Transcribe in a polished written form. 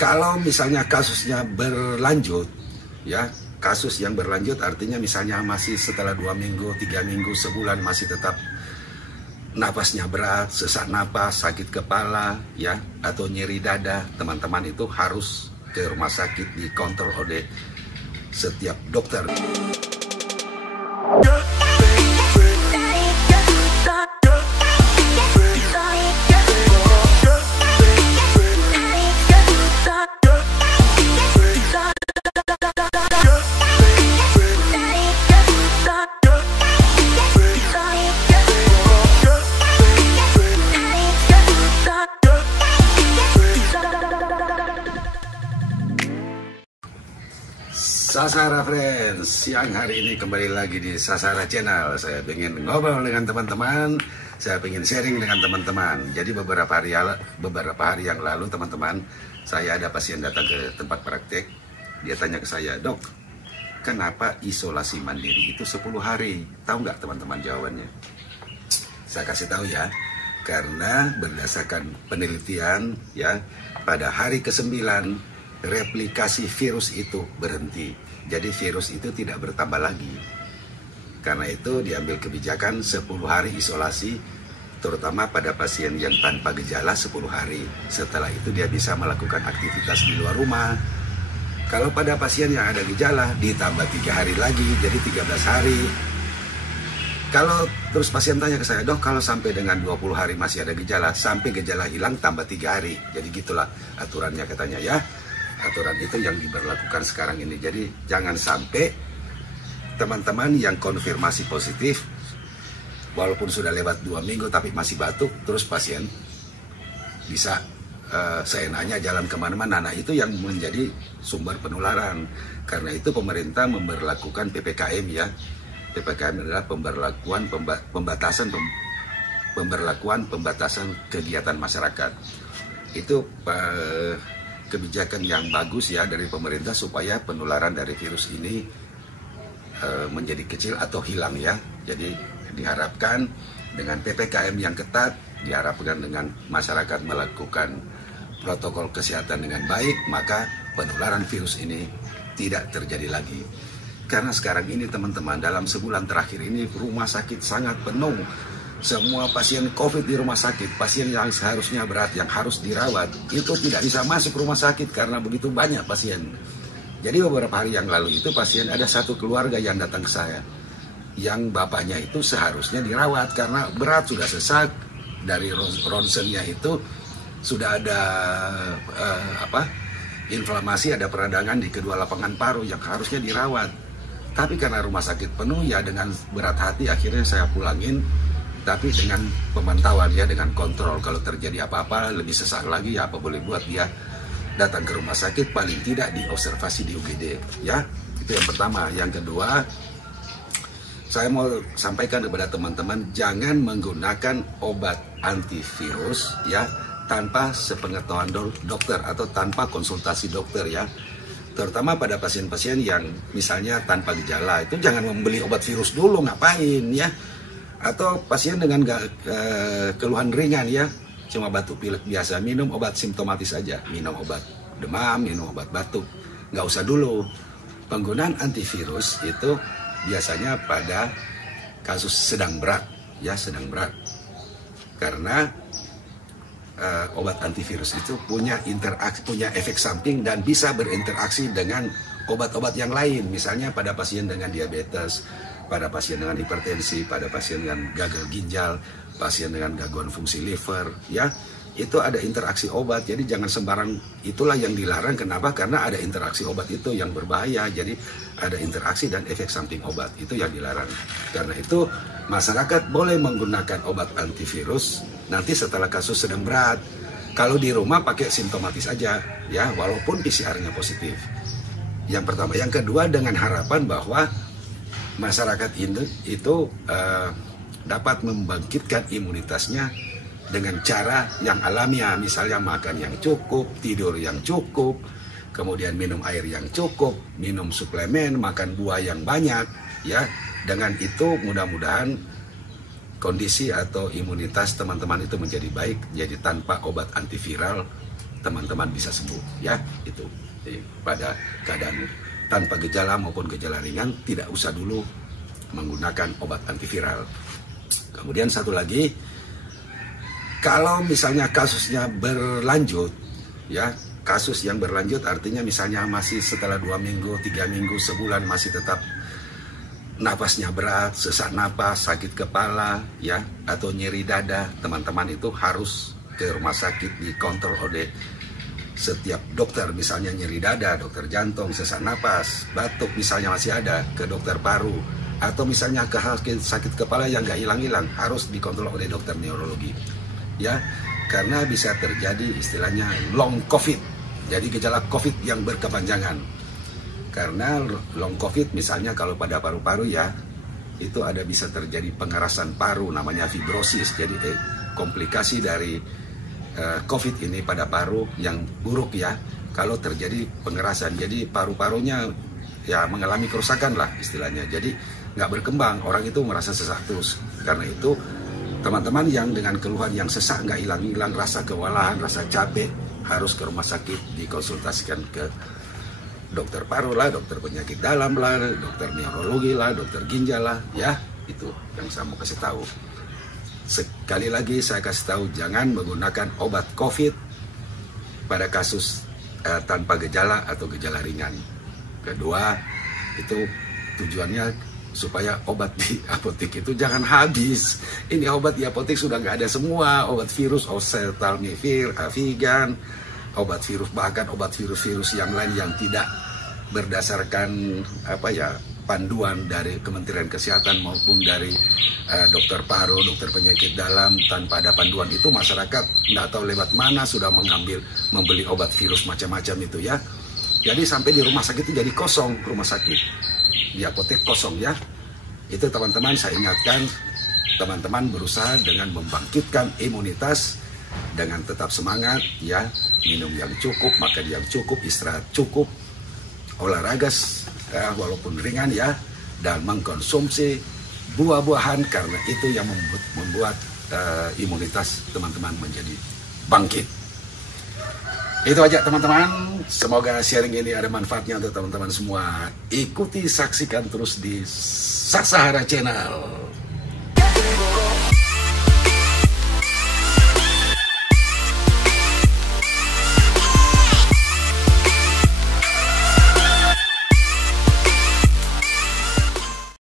Kalau misalnya kasusnya berlanjut, ya, kasus yang berlanjut artinya misalnya masih setelah 2 minggu, 3 minggu, sebulan masih tetap napasnya berat, sesak napas, sakit kepala, ya, atau nyeri dada, teman-teman itu harus ke rumah sakit dikontrol oleh setiap dokter. Sasara Friends, siang hari ini kembali lagi di Sasara Channel. Saya ingin ngobrol dengan teman-teman, saya ingin sharing dengan teman-teman. Jadi beberapa hari yang lalu teman-teman, saya ada pasien datang ke tempat praktek. Dia tanya ke saya, "Dok, kenapa isolasi mandiri itu 10 hari?" Tahu nggak teman-teman jawabannya? Saya kasih tahu ya, karena berdasarkan penelitian ya, pada hari ke-9 replikasi virus itu berhenti. Jadi virus itu tidak bertambah lagi. Karena itu diambil kebijakan 10 hari isolasi, terutama pada pasien yang tanpa gejala 10 hari. Setelah itu dia bisa melakukan aktivitas di luar rumah. Kalau pada pasien yang ada gejala ditambah 3 hari lagi, jadi 13 hari. Kalau terus pasien tanya ke saya, "Dok, kalau sampai dengan 20 hari masih ada gejala, sampai gejala hilang tambah 3 hari. Jadi gitulah aturannya katanya ya. Aturan itu yang diberlakukan sekarang ini. Jadi jangan sampai teman-teman yang konfirmasi positif walaupun sudah lewat 2 minggu tapi masih batuk, terus pasien bisa seenaknya jalan kemana-mana. Nah, itu yang menjadi sumber penularan. Karena itu pemerintah memberlakukan PPKM ya. PPKM adalah pembatasan kegiatan masyarakat. Itu kebijakan yang bagus ya dari pemerintah supaya penularan dari virus ini menjadi kecil atau hilang ya. Jadi diharapkan dengan PPKM yang ketat, diharapkan dengan masyarakat melakukan protokol kesehatan dengan baik, maka penularan virus ini tidak terjadi lagi. Karena sekarang ini teman-teman, dalam sebulan terakhir ini rumah sakit sangat penuh. Semua pasien COVID di rumah sakit, pasien yang seharusnya berat, yang harus dirawat, itu tidak bisa masuk rumah sakit karena begitu banyak pasien. Jadi beberapa hari yang lalu itu pasien, ada satu keluarga yang datang ke saya, yang bapaknya itu seharusnya dirawat karena berat, sudah sesak, dari ronsennya itu sudah ada inflamasi, ada peradangan di kedua lapangan paru yang harusnya dirawat. Tapi karena rumah sakit penuh ya, dengan berat hati akhirnya saya pulangin. Tapi dengan pemantauan ya, dengan kontrol. Kalau terjadi apa-apa lebih sesak lagi ya, apa boleh buat, dia datang ke rumah sakit, paling tidak diobservasi di UGD ya. Itu yang pertama. Yang kedua, saya mau sampaikan kepada teman-teman, jangan menggunakan obat antivirus ya tanpa sepengetahuan dokter atau tanpa konsultasi dokter ya. Terutama pada pasien-pasien yang misalnya tanpa gejala, itu jangan membeli obat virus dulu, ngapain ya. Atau pasien dengan keluhan ringan ya, cuma batuk pilek biasa, minum obat simptomatis saja, minum obat demam, minum obat batuk, nggak usah dulu. Penggunaan antivirus itu biasanya pada kasus sedang berat ya, sedang berat, karena obat antivirus itu punya efek samping dan bisa berinteraksi dengan obat-obat yang lain, misalnya pada pasien dengan diabetes, pada pasien dengan hipertensi, pada pasien dengan gagal ginjal, pasien dengan gangguan fungsi liver, ya, itu ada interaksi obat. Jadi jangan sembarang, itulah yang dilarang. Kenapa? Karena ada interaksi obat itu yang berbahaya. Jadi ada interaksi dan efek samping obat, itu yang dilarang. Karena itu masyarakat boleh menggunakan obat antivirus nanti setelah kasus sedang berat. Kalau di rumah pakai simptomatis aja, ya, walaupun PCR-nya positif. Yang pertama. Yang kedua, dengan harapan bahwa masyarakat itu dapat membangkitkan imunitasnya dengan cara yang alamiah, misalnya makan yang cukup, tidur yang cukup, kemudian minum air yang cukup, minum suplemen, makan buah yang banyak, ya. Dengan itu mudah-mudahan kondisi atau imunitas teman-teman itu menjadi baik, jadi tanpa obat antiviral teman-teman bisa sembuh ya. Itu pada keadaan tanpa gejala maupun gejala ringan tidak usah dulu menggunakan obat antiviral. Kemudian satu lagi, kalau misalnya kasusnya berlanjut ya, kasus yang berlanjut artinya misalnya masih setelah 2 minggu, 3 minggu, sebulan masih tetap napasnya berat, sesak napas, sakit kepala ya, atau nyeri dada, teman-teman itu harus ke rumah sakit, dikontrol oleh setiap dokter. Misalnya nyeri dada, dokter jantung, sesak napas, batuk misalnya masih ada, ke dokter paru, atau misalnya ke sakit kepala yang nggak hilang-hilang, harus dikontrol oleh dokter neurologi ya, karena bisa terjadi istilahnya long COVID, jadi gejala COVID yang berkepanjangan. Karena long COVID misalnya kalau pada paru-paru ya, itu ada bisa terjadi pengerasan paru, namanya fibrosis. Jadi komplikasi dari COVID ini pada paru yang buruk ya, kalau terjadi pengerasan. Jadi paru-parunya ya mengalami kerusakan lah istilahnya. Jadi nggak berkembang, orang itu merasa sesak terus. Karena itu teman-teman yang dengan keluhan yang sesak nggak hilang-hilang, rasa kewalahan, rasa capek, harus ke rumah sakit, dikonsultasikan ke dokter paru lah, dokter penyakit dalam lah, dokter neurologi lah, dokter ginjal lah, ya. Itu yang saya mau kasih tahu. Sekali lagi saya kasih tahu, jangan menggunakan obat COVID pada kasus tanpa gejala atau gejala ringan. Kedua, itu tujuannya supaya obat di apotek itu jangan habis. Ini obat di apotek sudah nggak ada semua, obat virus, oseltamivir, Avigan, obat virus, bahkan obat virus-virus yang lain yang tidak berdasarkan panduan dari Kementerian Kesehatan maupun dari dokter paru, dokter penyakit dalam, tanpa ada panduan itu masyarakat nggak tahu lewat mana sudah membeli obat virus macam-macam itu ya. Jadi sampai di rumah sakit itu jadi kosong, rumah sakit di apotek kosong ya. Itu teman-teman saya ingatkan, teman-teman berusaha dengan membangkitkan imunitas dengan tetap semangat ya, minum yang cukup, makan yang cukup, istirahat cukup, olahraga walaupun ringan ya, dan mengkonsumsi buah-buahan karena itu yang membuat imunitas teman-teman menjadi bangkit. Itu aja teman-teman, semoga sharing ini ada manfaatnya untuk teman-teman semua. Ikuti, saksikan terus di Saksahara Channel.